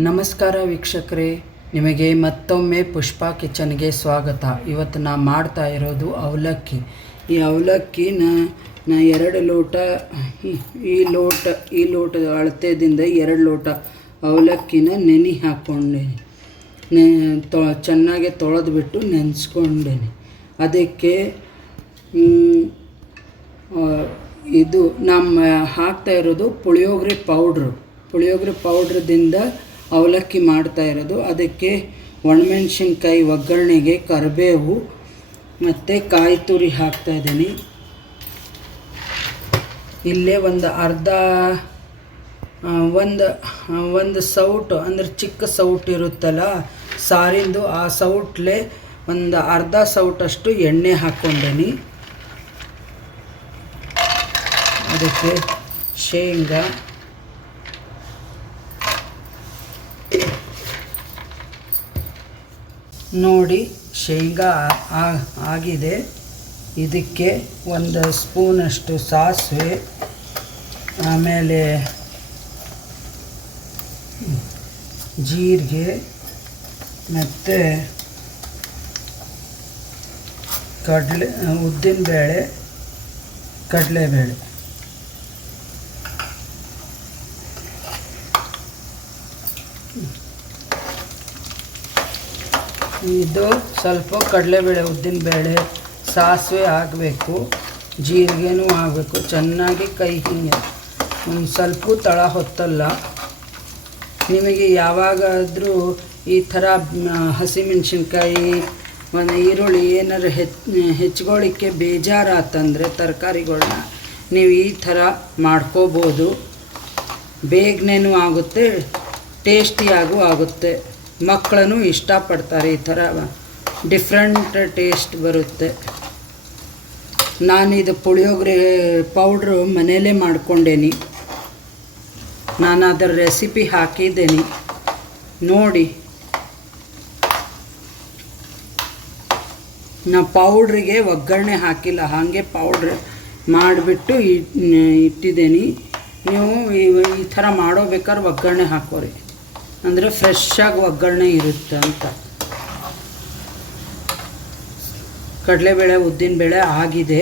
ನಮಸ್ಕಾರ ವೀಕ್ಷಕರೇ, ನಿಮಗೆ ಮತ್ತೊಮ್ಮೆ ಪುಷ್ಪಾ ಕಿಚನ್ಗೆ ಸ್ವಾಗತ. ಇವತ್ತು ನಾ ಮಾಡ್ತಾ ಇರೋದು ಅವಲಕ್ಕಿ. ಈ ಅವಲಕ್ಕಿನ ನಾ 2 ಲೋಟ ಈ ಲೋಟದ ಅಳತೆದಿಂದ 2 ಲೋಟ ಅವಲಕ್ಕಿನ ನೆನೆ ಹಾಕ್ಕೊಂಡೇನೆ. ಚೆನ್ನಾಗಿ ತೊಳೆದ್ಬಿಟ್ಟು ನೆನೆಸ್ಕೊಂಡೇನೆ. ಅದಕ್ಕೆ ಇದು ನಮ್ಮ ಹಾಕ್ತಾ ಇರೋದು ಪುಳಿಯೋಗರೆ ಪೌಡ್ರದಿಂದ ಅವಲಕ್ಕಿ ಮಾಡ್ತಾ ಇರೋದು. ಅದಕ್ಕೆ ಒಣಮೆಣ್ಸಿನ್ಕಾಯಿ ಒಗ್ಗರಣೆಗೆ ಕರಿಬೇವು ಮತ್ತು ಕಾಯಿ ತುರಿ ಹಾಕ್ತಾಯಿದ್ದೀನಿ. ಇಲ್ಲೇ ಒಂದು ಸೌಟು ಅಂದರೆ ಚಿಕ್ಕ ಸೌಟು ಇರುತ್ತಲ್ಲ ಸಾರಿಂದು, ಆ ಸೌಟ್ಲೆ ಒಂದು ಅರ್ಧ ಸೌಟಷ್ಟು ಎಣ್ಣೆ ಹಾಕ್ಕೊಂಡೇನಿ. ಅದಕ್ಕೆ ಶೇಂಗಾ, ನೋಡಿ ಶೇಂಗಾ ಆಗಿದೆ. ಇದಕ್ಕೆ 1 ಸ್ಪೂನಷ್ಟು ಸಾಸಿವೆ, ಆಮೇಲೆ ಜೀರಿಗೆ ಮತ್ತು ಕಡಲೆಬೇಳೆ. ಇದು ಸ್ವಲ್ಪ ಕಡಲೆಬೇಳೆ, ಉದ್ದಿನಬೇಳೆ, ಸಾಸಿವೆ ಆಗಬೇಕು, ಜೀರಿಗೆನೂ ಆಗಬೇಕು. ಚೆನ್ನಾಗಿ ಕೈ ಹಿಂಗೆ ಒಂದು ಸ್ವಲ್ಪ ತಳ ಹೊತ್ತಲ್ಲ. ನಿಮಗೆ ಯಾವಾಗಾದರೂ ಈ ಥರ ಹಸಿಮೆಣ್ಸಿನ್ಕಾಯಿ ಒಂದು ಈರುಳ್ಳಿ ಏನಾರು ಹೆಚ್ಚಿಕೊಳ್ಳಿಕ್ಕೆ ಬೇಜಾರಾತಂದರೆ ತರಕಾರಿಗಳನ್ನ ನೀವು ಈ ಥರ ಮಾಡ್ಕೋಬೋದು. ಬೇಗನೇನೂ ಆಗುತ್ತೆ, ಟೇಸ್ಟಿಯಾಗೂ ಆಗುತ್ತೆ. ಮಕ್ಕಳೂ ಇಷ್ಟಪಡ್ತಾರೆ. ಈ ಥರ ಡಿಫ್ರೆಂಟ್ ಟೇಸ್ಟ್ ಬರುತ್ತೆ. ನಾನಿದು ಪುಳಿಯೋಗರೆ ಪೌಡ್ರು ಮನೆಯಲ್ಲೇ ಮಾಡ್ಕೊಂಡೇನಿ. ನಾನು ಅದರ ರೆಸಿಪಿ ಹಾಕಿದ್ದೇನೆ, ನೋಡಿ. ನಾ ಪೌಡ್ರಿಗೆ ಒಗ್ಗರಣೆ ಹಾಕಿಲ್ಲ, ಹಾಗೆ ಪೌಡ್ರ್ ಮಾಡಿಬಿಟ್ಟು ಇಟ್ಟಿದ್ದೇನೆ. ನೀವು ಈ ಥರ ಮಾಡೋಬೇಕಾದ್ರೆ ಒಗ್ಗರಣೆ ಹಾಕೋರಿ, ಅಂದರೆ ಫ್ರೆಶ್ಶಾಗಿ ಒಗ್ಗರಣೆ ಇರುತ್ತೆ ಅಂತ. ಕಡಲೆಬೇಳೆ, ಉದ್ದಿನಬೇಳೆ ಆಗಿದೆ.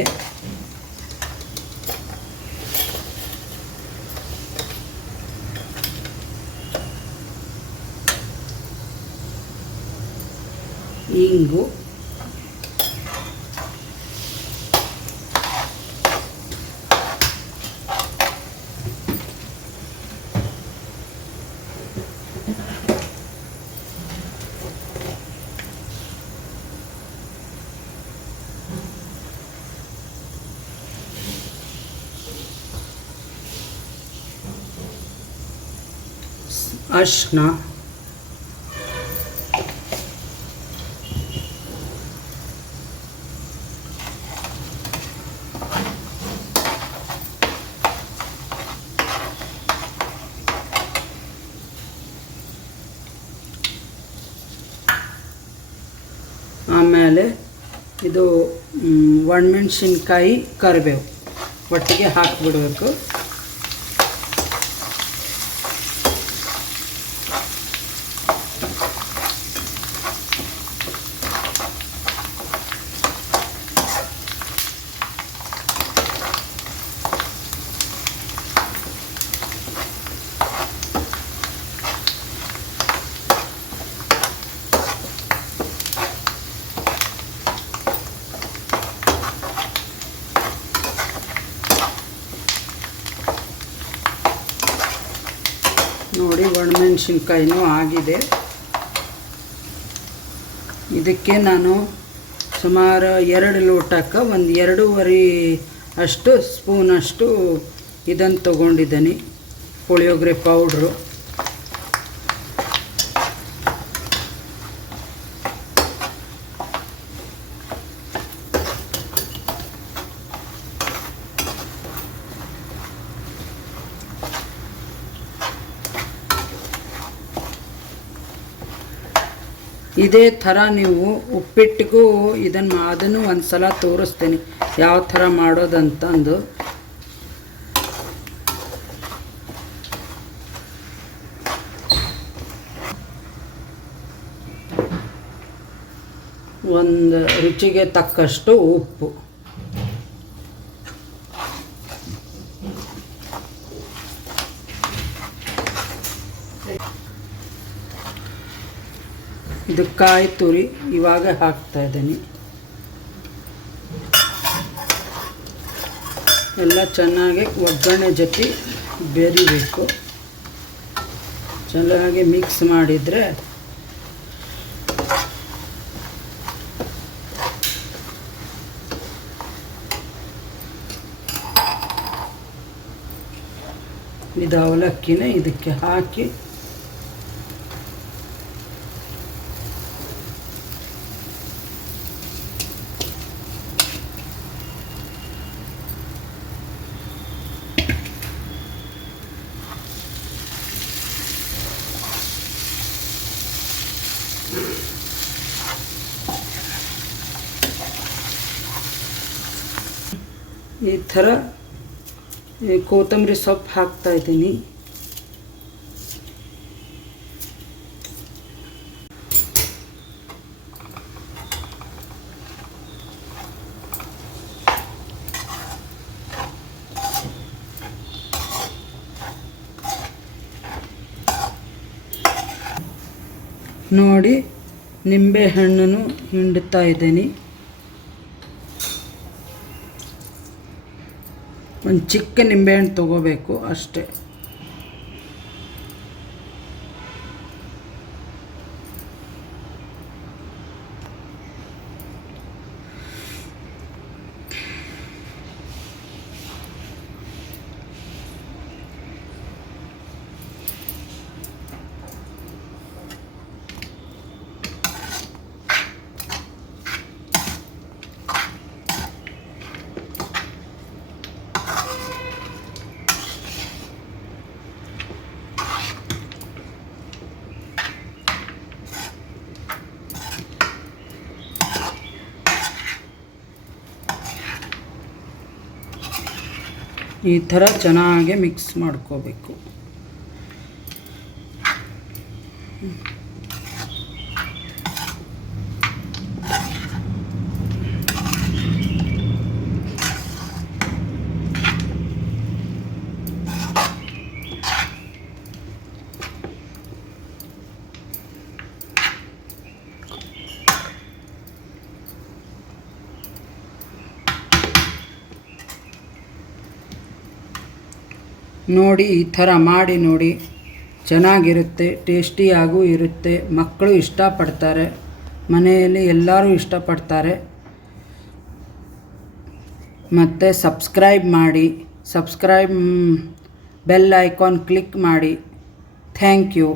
ಇಂಗು, ಅರಿಶಿನ, ಆಮೇಲೆ ಇದು ಒಣಮೆಣ್ಸಿನ್ಕಾಯಿ, ಕರಿಬೇವು ಒಟ್ಟಿಗೆ ಹಾಕಿಬಿಡಬೇಕು. ನೋಡಿ, ಒಣಮೆಣ್ಸಿನ್ಕಾಯಿನೂ ಆಗಿದೆ. ಇದಕ್ಕೆ ನಾನು ಸುಮಾರು 2 ಲೋಟಕ್ಕೆ ಒಂದು 2.5 ಅಷ್ಟು ಸ್ಪೂನಷ್ಟು ಇದನ್ನು ತೊಗೊಂಡಿದ್ದೀನಿ, ಪುಳಿಯೋಗರೆ ಪೌಡ್ರು. ಇದೇ ಥರ ನೀವು ಉಪ್ಪಿಟ್ಟಿಗೂ ಅದನ್ನು ಒಂದು ಸಲ ತೋರಿಸ್ತೀನಿ ಯಾವ ಥರ ಮಾಡೋದಂತಂದು. ಒಂದು ರುಚಿಗೆ ತಕ್ಕಷ್ಟು ಉಪ್ಪು. ಇದು ಕಾಯಿ ತುರಿ ಇವಾಗ ಹಾಕ್ತಾ ಇದ್ದೀನಿ. ಎಲ್ಲ ಚೆನ್ನಾಗಿ ಒಗ್ಗರಣೆ ಜೊತೆ ಬೆರಿಬೇಕು. ಚೆನ್ನಾಗಿ ಮಿಕ್ಸ್ ಮಾಡಿದರೆ ಇದು ಅವಲಕ್ಕಿನ ಇದಕ್ಕೆ ಹಾಕಿ ಈ ಥರ ಕೊತ್ತಂಬರಿ ಸೊಪ್ಪು ಹಾಕ್ತಾ ಇದ್ದೀನಿ. ನೋಡಿ ನಿಂಬೆ ಹಣ್ಣನ್ನು ಹಿಂಡುತ್ತಾ ಇದ್ದೀನಿ. ಒಂದು ಚಿಕ್ಕ ನಿಂಬೆಹಣ್ಣು ತೊಗೋಬೇಕು ಅಷ್ಟೇ. ಈ ಥರ ಚೆನ್ನಾಗಿ ಮಿಕ್ಸ್ ಮಾಡ್ಕೋಬೇಕು. ನೋಡಿ ಈ ಥರ ಮಾಡಿ ನೋಡಿ, ಚೆನ್ನಾಗಿರುತ್ತೆ, ಟೇಸ್ಟಿಯಾಗೂ ಇರುತ್ತೆ. ಮಕ್ಕಳು ಇಷ್ಟಪಡ್ತಾರೆ, ಮನೆಯಲ್ಲಿ ಎಲ್ಲರೂ ಇಷ್ಟಪಡ್ತಾರೆ. ಮತ್ತು ಸಬ್ಸ್ಕ್ರೈಬ್ ಮಾಡಿ, ಬೆಲ್ ಐಕಾನ್ ಕ್ಲಿಕ್ ಮಾಡಿ. Thank you.